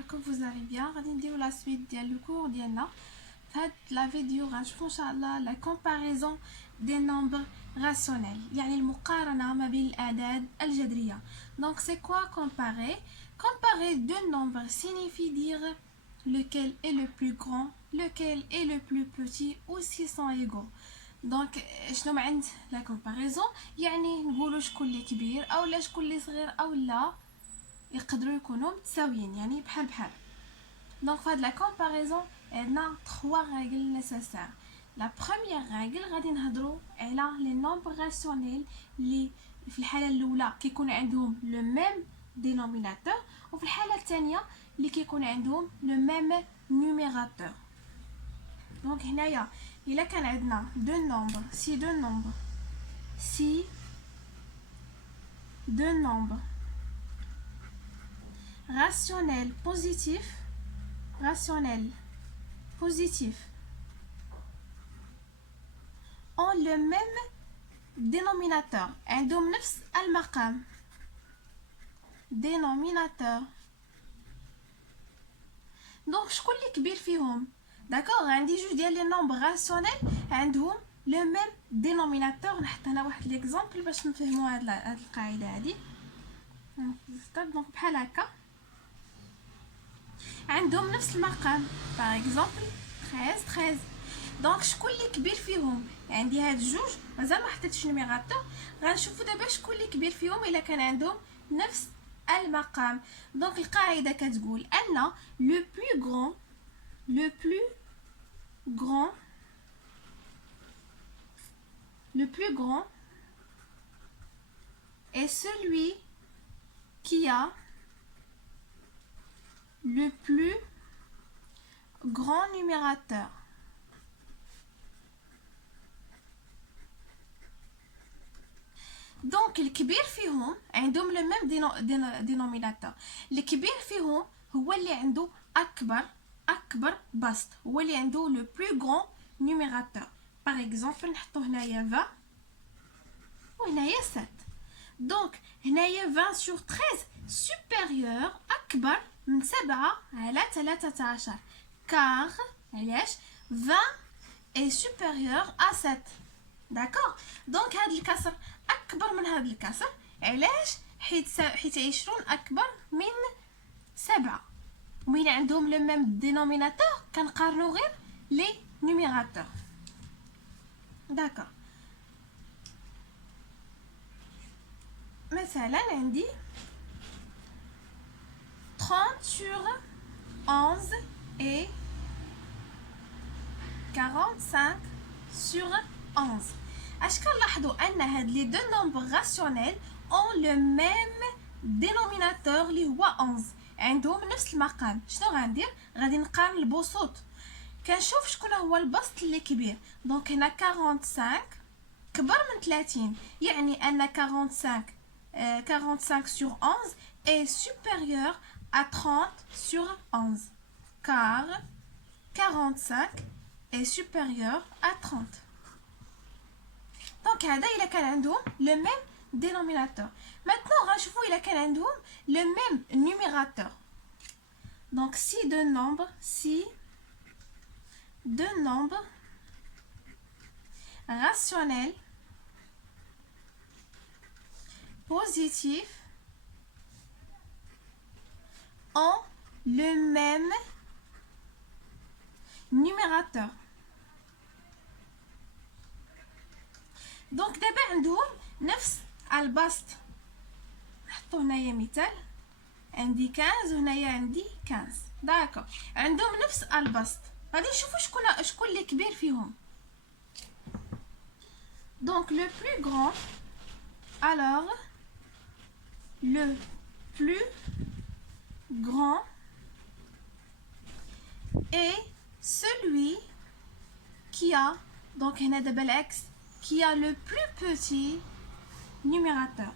j'espère que vous allez bien. غادي نديرو la suite ديال le cours ديالنا. فهاد la vidéo غنشوفو ان شاء الله la comparaison des nombres rationnels, يعني المقارنة ما بين الأعداد الجذرية. Donc c'est quoi comparer? Comparer deux nombres signifie dire lequel est le plus grand, lequel est le plus petit ou s'ils sont égaux. دونك شنو معنى لا كومباريزون؟ يعني نقولوا شكون اللي كبير او لا شكون اللي صغير او لا يقدروا يكونوا متساويين، يعني بحال بحال. دونك فهاد لا كومباريزون عندنا 3 ريغل نيسيسير. لا بروميير ريغل غادي نهضروا على لي نومبر راسيونيل اللي في الحاله الاولى كيكون عندهم لو ميم دينوميناتور، وفي الحاله الثانيه اللي كيكون عندهم لو ميم نيميراتور. دونك هنايا الا كان عندنا دو نومبر rationnel positif ont le même dénominateur. عندهم نفس المقام dénominateur. دونك شكون اللي كبير فيهم؟ داكوغ، عندي جوج ديال لي نومبر راسيونيل عندهم لو ميم دينوميناتور. نحط هنا واحد ليكزامبل باش نفهموا هاد القاعده هادي. دونك بحال هكا عندهم نفس المقام، باغ اكزومبل 13. دونك شكون اللي كبير فيهم؟ عندي هاد الجوج مازال ما حطيتش نيميراتور، غنشوفوا دابا شكون اللي كبير فيهم الا كان عندهم نفس المقام. دونك القاعده كتقول ان لو بلو grand est celui qui a le plus grand numérateur. دونك الكبير فيهم عندهم لو ميم دينوميناتور. الكبير فيهم هو اللي عنده اكبر بسط، هو اللي عنده لو بلو غران نيميراتور. باغ اكزومبل نحطو هنايا 20 وهنايا 7. دونك هنايا 20 sur 13 supérieur اكبر من 7 على 13، كار علاش 20 est supérieur à 7. داكوغ، دونك هاد الكسر اكبر من هاد الكسر علاش؟ حيت 20 اكبر من 7. ومين عندهم لو ميم دينوميناتور كنقارنوا غير لي نيميراتور. داكوغ، مثلا عندي 30 sur 11 et 45 sur 11. اش كنلاحظوا ان هاد لي دو نومبر راسيونيل اون لو ميم دينوميناتور اللي هو 11، عندهم نفس المقام. شنو غندير؟ غادي نقارن البسوط، كنشوف شكون هو البسط اللي كبير. دونك هنا 45 كبر من 30، يعني ان 45 sur 11 est supérieur à 30 sur 11 car 45 est supérieur à 30. دونك هذا الا كان عندهم لو ميم دينوميناتور. maintenant غنشوفوا الا كان عندهم لو ميم نيميراتور. دونك si deux nombres rationnels positifs ont le même numérateur. دونك دابا عندهم نفس البسط. نحطو هنايا مثال، عندي 15 وهنايا عندي 15. داكو، عندهم نفس البسط. غادي نشوفوا شكون اللي كبير فيهم. دونك لو بلو غران، alors le plus grand est celui qui a، donc هنا دابا العكس، qui a le plus petit numérateur,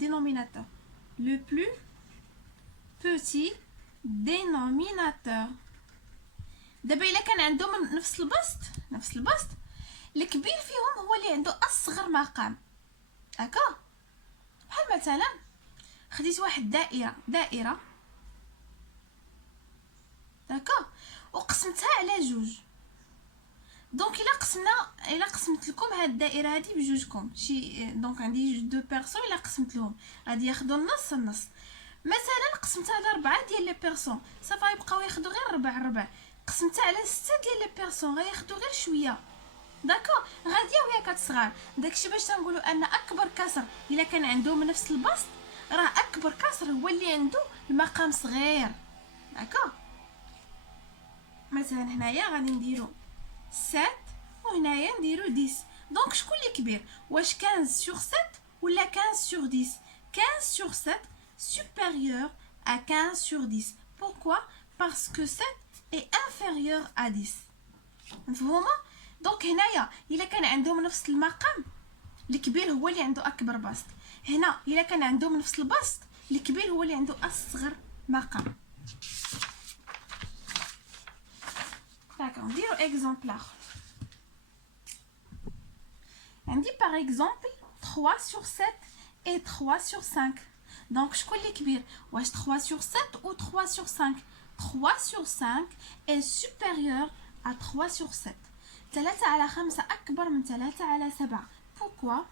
dénominateur, le plus petit dénominateur. دابا الا كان عندهم نفس البسط الكبير فيهم هو اللي عنده اصغر مقام. هكا بحال مثلا خديت واحد دائره داكوغ وقسمتها على جوج. دونك الا قسمت لكم هاد الدائره هادي بجوجكم شي دونك عندي جوج دو بيرسون الا قسمت لهم غادي ياخذوا النص. مثلا قسمتها على 4 ديال لي بيرسون صافي يبقاو ياخذوا غير ربع. قسمتها على 6 ديال لي بيرسون غياخذوا غير شويه. داكوغ غاديه وهي كتصغر. داكشي باش تنقولوا ان اكبر كسر الا كان عندهم نفس البسط راه اكبر كسر هو اللي عنده المقام صغير. داكوغ مثلا هنايا غادي نديرو 7 وهنايا نديرو 10. دونك شكون اللي كبير؟ واش 15 sur 7 ولا 15 sur 10؟ 15 sur 7 supérieur à 15 sur 10. Pourquoi? Parce que 7 est inférieur à 10. مفهومه؟ دونك هنايا الا كان عندهم نفس المقام الكبير هو اللي عنده اكبر بسط. هنا الا كان عندهم نفس البسط الكبير هو اللي عنده اصغر مقام. داكوغ نديرو اكزامبل اخر. عندي باغ اكزامبل 3 sur 7 et 3 sur 5. دونك شكون اللي كبير؟ واش 3 sur 7 ou 3 sur 5؟ 3 sur 5 est supérieur à 3 sur 7. 3 على 5 أكبر من 3 على 7. Pourquoi?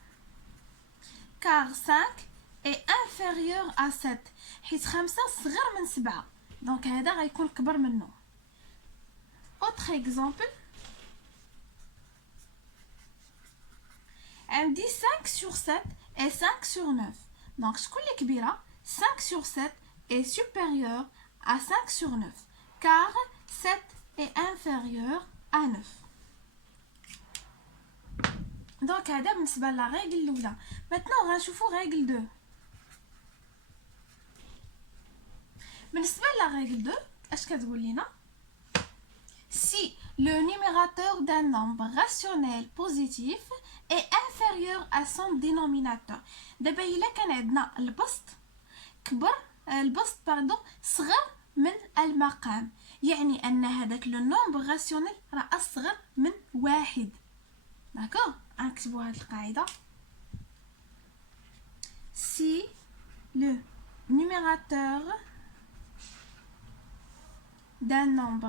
Car 5 est inférieur à 7. حيت 5 صغر من 7. دونك هذا غيكون كبر منه. Autre exemple. عندي 5 sur 7 et 5 sur 9. دونك شكون اللي كبيرة؟ 5 sur 7 est supérieur à 5 sur 9. Car 7 est inférieur à 9. دونك هذا بالنسبه لا ريغل الاولى. maintenant غنشوفوا ريغل 2. بالنسبه لا ريغل 2 اش كتقول لنا؟ si le numérateur d'un nombre rationnel positif est inférieur à son dénominateur. دابا الا كان عندنا البسط صغر من المقام يعني ان هذاك لو نومبر راسيونيل راه اصغر من 1. داكوغ نكتبوا هذه القاعده. si le numérateur d'un nombre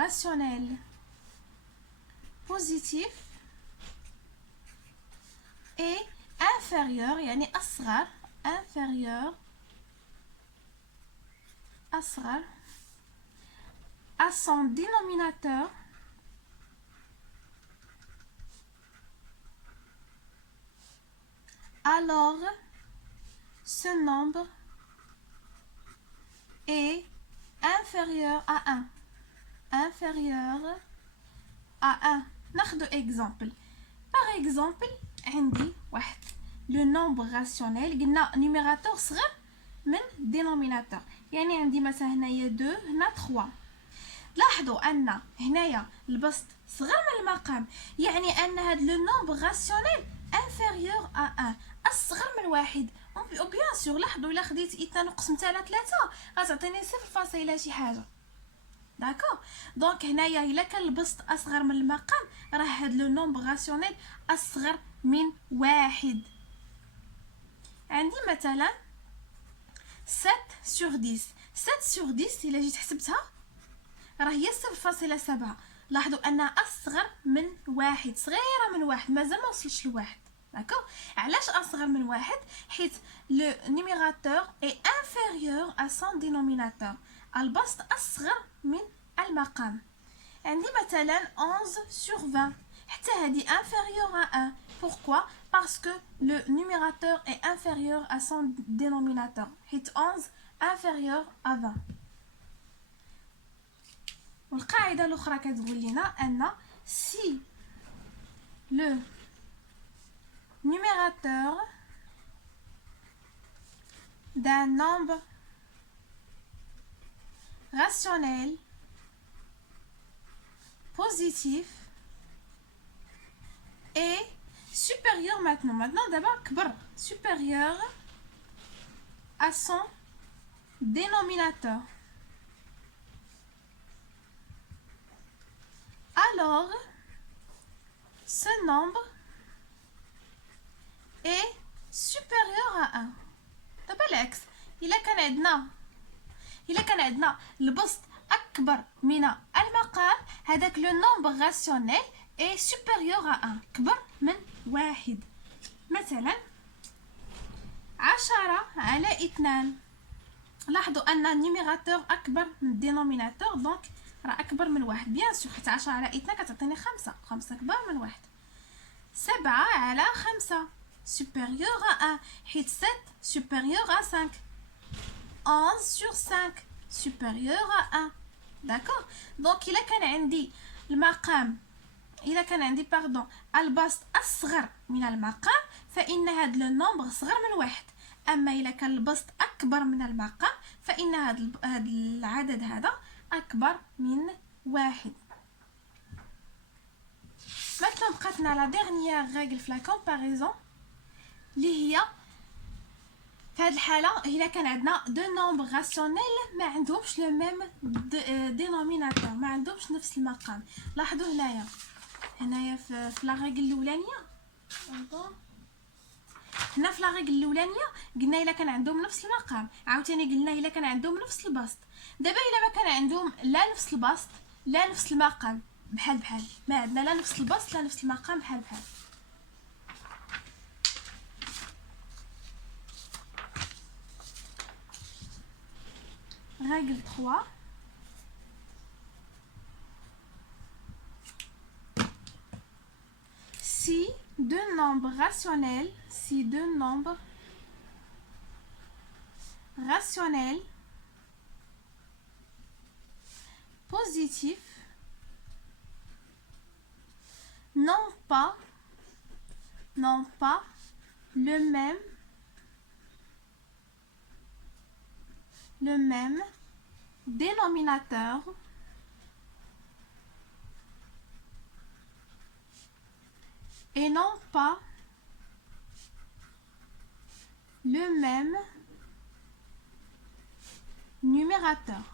rationnel positif est inférieur يعني inférieur à son dénominateur alors ce nombre est inférieur à 1. ناخذ exemple. par exemple عندي واحد le nombre rationnel قلنا numérateur صغر من dénominateur يعني عندي مثلا هنايا 2 هنا 3. لاحظوا ان هنايا البسط صغر من المقام يعني ان هاد لو نومبر راسيونيل انفيريور ا 1 اصغر من 1. وبيان سور لاحظوا الا خديت 2 وقسمتها على 3 غتعطيني 0 شي حاجه. داكوغ دونك هنايا الا كان البسط اصغر من المقام راه هاد لو نومبر راسيونيل اصغر من 1. عندي مثلا 7 sur 10. 7 sur 10 الا جيت حسبتها راه هي 0.7. لاحظوا انها اصغر من 1 صغيره من 1 مازال ما وصلش ل1. داكوغ علاش اصغر من 1؟ حيت لو نيميراتور اي انفيريور ا سون دينوميناتور البسط اصغر من المقام. عندي مثلا 11 sur 20 حتى هذه inférieur à 1. pourquoi? parce que le numérateur est inférieur à son dénominateur حيت 11 inférieur à 20. والقاعده الاخرى كتقول لنا ان si le numérateur d'un nombre rationnel positif est supérieur maintenant d'abord كبر supérieur à son dénominateur alors ce nombre est supérieur à 1. دابا العكس، الا كان عندنا البسط اكبر من المقام، هذاك لو نومبر راسيونيل اي سوبيريور ا 1، كبر من واحد. مثلا 10/2، لاحظوا ان النيميراتور اكبر من الدينوميناتور، دونك راه اكبر من واحد بيان سور، حيت 10/2 كتعطيني 5، 5 كبر من واحد. 7/5 supérieur à 1، حيت 7 supérieur à 5. 11/5 supérieur à 1. d'accord. دونك الا كان عندي البسط اصغر من المقام، فان هذا لو نومبر صغر من واحد. اما الا كان البسط اكبر من المقام، فان هذا العدد هذا اكبر من واحد. مثلا بقاتنا لا ديرنيير ريغل في لا كومباريزون، اللي هي في هذه الحاله الا كان عندنا دو نومبر راسيونيل ما عندهمش لو ميم دينوميناتور، ما عندهمش نفس المقام. لاحظوا هنايا في لا ريغل الاولانيه، هنا في لا ريغل الاولانيه قلنا الا كان عندهم نفس المقام، عاوتاني قلنا الا كان عندهم نفس البسط. دابا الا ما كان عندهم لا نفس البسط لا نفس المقام، بحال ما عندنا لا نفس البسط لا نفس المقام، بحال règle 3. Si deux nombres rationnels positifs n'ont pas le même dénominateur, et non pas le même numérateur.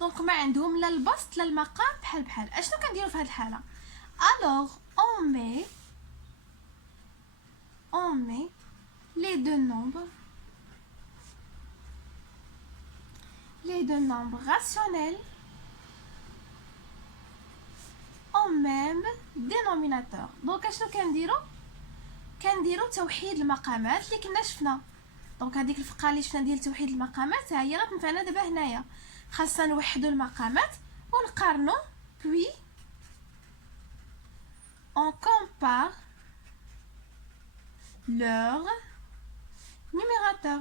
دونك ما عندهم لا البسط لا المقام، بحال اشنو كنديروا في هذه الحاله؟ alors on met les deux nombres rationnels au même dénominateur. دونك اشنو كنديروا توحيد المقامات اللي كنا شفنا. دونك هذيك الفقره اللي شفنا ديال توحيد المقامات ها هي غتنفعنا دابا هنايا. خاصنا نوحدوا المقامات ونقارنوا، puis on compare leur numérateur.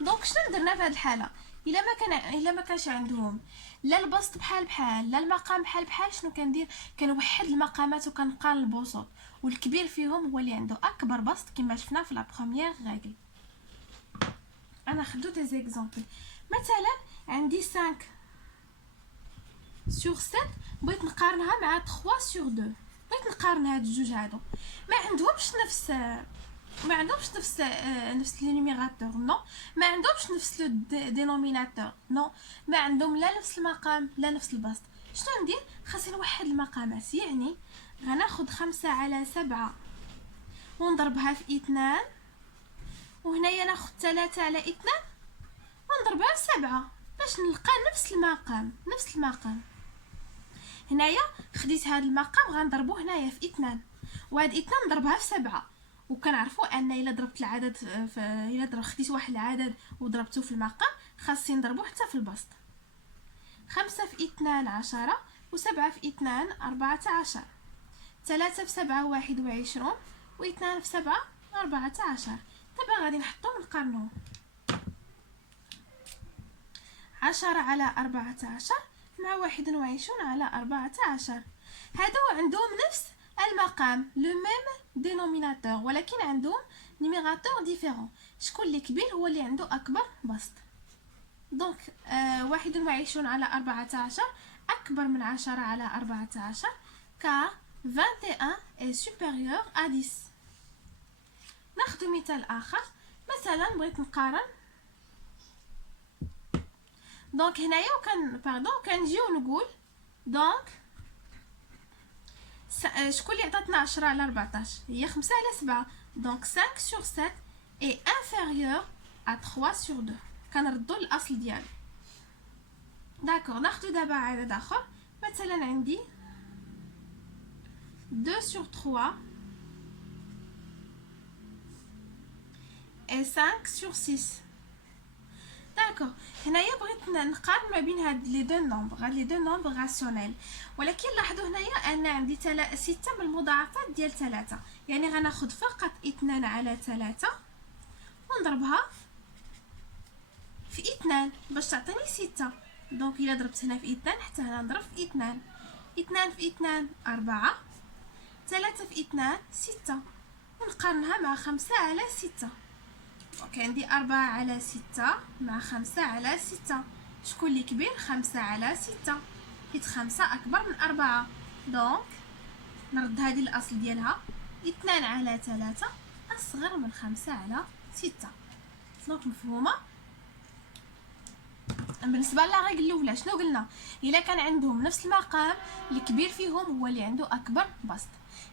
دونك شنو درنا في هذه الحاله؟ الا ما كانش عندهم لا البسط بحال لا المقام بحال، شنو كندير؟ كنوحد المقامات وكنقارن البسط، والكبير فيهم هو اللي عنده اكبر بسط كما شفنا في لا بروميير ريغل. انا خدو دي زيكزامبل. مثلا عندي 5/7 بغيت نقارنها مع 3/2، بغيت نقارن هاد الجوج هادو، ما عندهمش نفس لي نيميراتور، نو ما عندهمش نفس لو دينوميناتور، نو ما عندهم لا نفس المقام لا نفس البسط. شنو ندير؟ خاصني نوحد المقامات، يعني غناخد 5/7 ونضربها في 2، وهنايا ناخد 3/2 ونضربها في 7 باش نلقى نفس المقام. هنايا خديت هذا المقام غنضربو هنايا في 2، وهاد 2 نضربها في 7. وكنعرفوا ان الا ضربت العدد خديت واحد العدد وضربته في المقام، خاصني نضربو حتى في البسط. 5 في 2 10، و7 في 2 14، 3 في 7 21، و2 في 7 14. دابا غادي نحطو ونقارنو. 10/14 مع 21/14، هادو عندهم نفس المقام لو ميم دينوميناتور، ولكن عندهم نيميراتور ديفيرون. شكون اللي كبير؟ هو اللي عنده اكبر بسط. دونك 21/14 اكبر من 10/14، car 21 est supérieur à 10. ناخذ مثال اخر. مثلا بغيت نقارن، دونك هنايا كنجيو نقول دونك شكون اللي عطاتنا 10/14؟ هي 5/7. دونك 5/7 est inférieur à 3 sur 2. كنردو الاصل ديالو. داكوغ، ناخدو دابا عدد اخر. مثلا عندي 2 sur 3 et 5 sur 6. داكوغ، هنايا بغيت نقارن ما بين هاد لي دو نومبر، هاد لي دو نومبر راسيونيل. ولكن لاحظوا هنايا ان عندي 6 من المضاعفات ديال 3، يعني غناخد فقط 2 على 3 ونضربها في 2 باش تعطيني 6. دونك الا ضربت هنا في 2 حتى هنا نضرب في 2. 2 في 2 4، 3 في 2 6، ونقارنها مع 5 على 6. دونك عندي 4 على 6 مع 5 على 6. شكون اللي كبير؟ 5 على 6، حيت 5 اكبر من 4. دونك نرد هذه الاصل ديالها، 2 على 3 اصغر من 5 على 6. دونك مفهومه. بالنسبه لا ريغل الاولى شنو قلنا؟ الا كان عندهم نفس المقام الكبير فيهم هو اللي عنده اكبر بسط،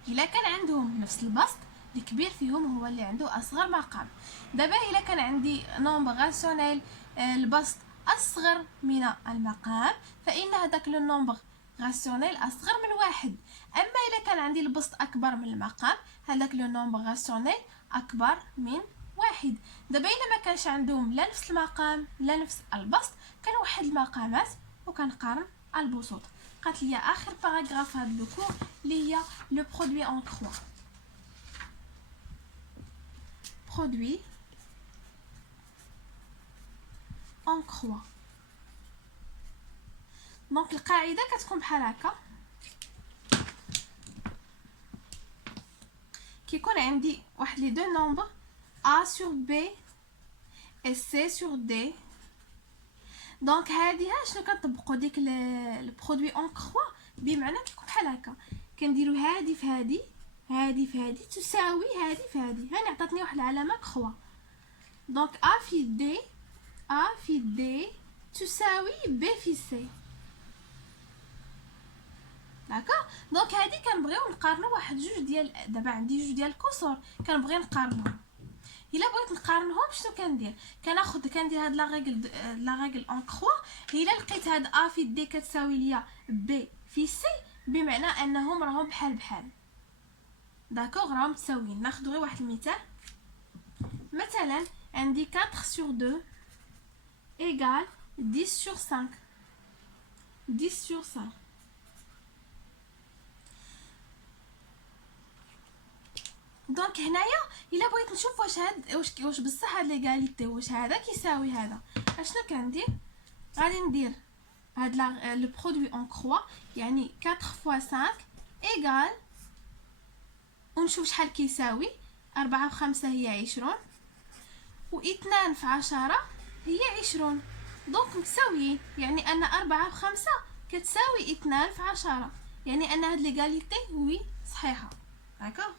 الا كان عندهم نفس البسط الكبير فيهم هو اللي عنده اصغر مقام. دابا الا كان عندي نومبر راسيونيل البسط اصغر من المقام فان هذاك لو نومبر راسيونيل اصغر من 1. اما الا كان عندي البسط اكبر من المقام هذاك لو نومبر راسيونيل اكبر من 1. دابا الا ما كانش عندهم لا نفس المقام لا نفس البسط كنوحد المقامات وكنقارن البسوط. قالت لي اخر باراغراف هذا الكور اللي هي لو برودوي اون كروا. برودوي اون كروا. دونك القاعده كتكون بحال هكا، كيكون عندي واحد لي دو نومبر A sur B et C sur D. دونك هادي شنو كنطبقوا ديك البرودوي اون كروا، بمعنى كيكون بحال هكا كنديروا هادي في هادي، هادي في هادي تساوي هادي في هادي. هاني عطاتني واحد العلامه كروا. دونك A في D، A في D تساوي B في C. داكوغ. دونك هادي كنبغيو نقارنوا واحد جوج ديال، دابا عندي جوج ديال الكسور كنبغي نقارنهم. الا بغيت نقارنهم شنو كندير؟ كندير هاد لا ريغل اون كروا. الا لقيت هاد ا في دي كتساوي ليا بي في سي بمعنى انهم راهم بحال بحال. داكوغ، راهم متساويين. ناخذ غير واحد المثال. مثلا عندي 4 sur 2 égale 10 sur 5. 10 sur 5. دونك هنايا الا بغيت نشوف واش بصح هاد ليغاليتي واش هذا كيساوي هذا، اشنو كندير؟ غادي ندير هاد لو برودوي اون كروا، يعني 4 فوا 5 ايغال، ونشوف شحال كيساوي. 4 في 5 هي 20 و2 في 10 هي 20. دونك متساويين، يعني ان 4 في 5 كتساوي 2 في 10، يعني ان هاد ليغاليتي وي صحيحه. داكوغ.